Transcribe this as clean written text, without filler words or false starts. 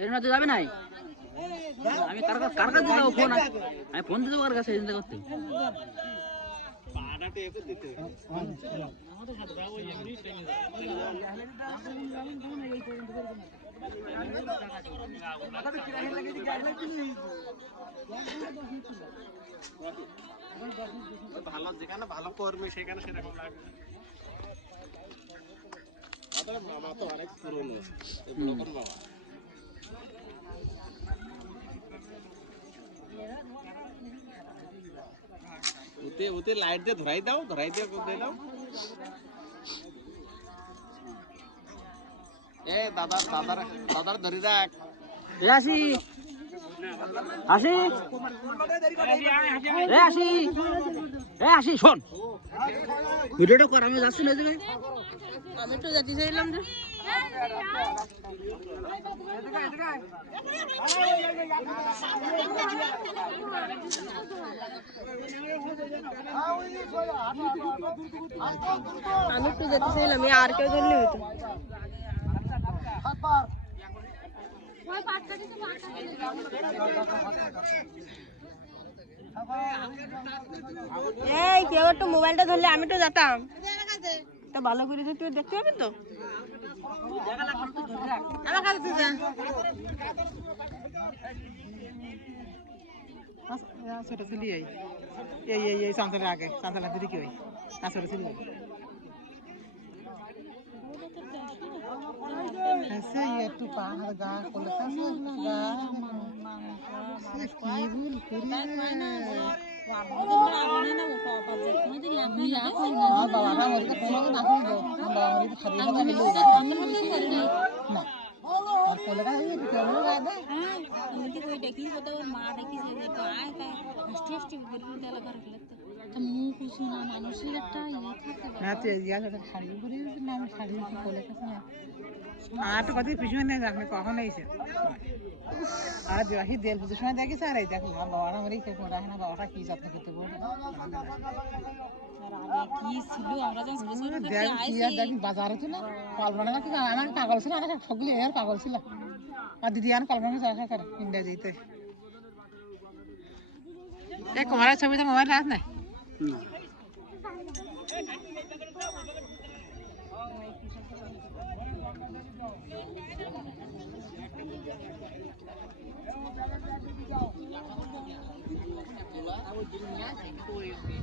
এর মধ্যে যাবে নাই আমি কার কাছে যাবো ফোন আমি ফোন দিতে কার কাছে চিন্তা করতে ভালো যেখানে ভালো কর্মী সেখানে সেরকম লাগবে মামা তো অনেক পুরনো বাবা ওতে লাইট দিয়ে ধরাই দিয়ে দিয়ে দাও এ দাদার ধরে রাখ আসি আসি আসি আসি শোন ভিডিওটা কর আমি যাচ্ছি না জায়গায় আমি তো যেতে চাইলাম যে আমি একটু যেতে চাইলাম আর কেউ জন্য হতো এই কেউ একটু মোবাইলটা ধরলে আমি তো যেতাম তো ভালো করে তুই দেখতে পাবি তো আমার কাছে তুই যা ছোট ছিলি এই চান্তালের আগে চান্তালের দিদি কি ওই ছোট ছিলি একটু পাহাড় গা করলে কি ভুল করি বাবাটা মধ্যে কোনো না শুনবো বাবা না কলেকা দেখি মা দেখি মানুষের একটা শাড়ি পরে নাম শাড়ি কলেকা আর তো কত পিছনে রাখলে কখন এসে আর দেখি দেড় পুজোর সময় দেখি স্যার এই দেখো বাবারা আমার এই কেমন রাখে না বাবাটা কি যত্ন করতে বলবে বাজারে তো না কল্পনা নাকি আমার পাগল ছিল না সবগুলো আর পাগল ছিল আর দিদি আর কল্পনা আসা করে ইন্ডিয়া যেতে কুমারের ছবিতে মোবাইল রাখ না I would do